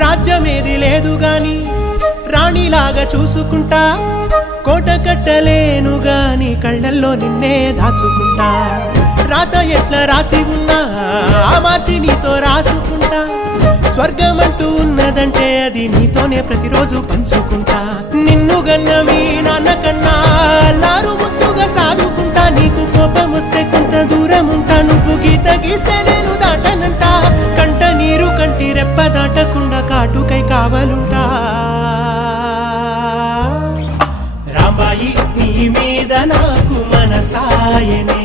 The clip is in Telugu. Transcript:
రాజ్యమేది లేదు గాని రాణిలాగా చూసుకుంటా, కోట కట్టలేను గాని కళ్ళల్లో నిన్నే దాచుకుంటా. రాత ఎట్లా రాసి ఉన్నా ఆ మార్చి నీతో రాసుకుంటా. స్వర్గమంటూ ఉన్నదంటే అది నీతోనే ప్రతిరోజు పంచుకుంటా. నిన్ను గన్న మీ నాన్న కన్నా లారు ముద్దుగా సాదుకుంటా. నీకు కోపం వస్తే కొంత దూరం ఉంటా, నువ్వు గీత గీస్తే నేను దాటనంట. కంట నీరు కంటి రెప్ప దాటకుండా కాటుకై కావలుంటా. రాంబాయి నీ మీద నాకు మనసాయనే.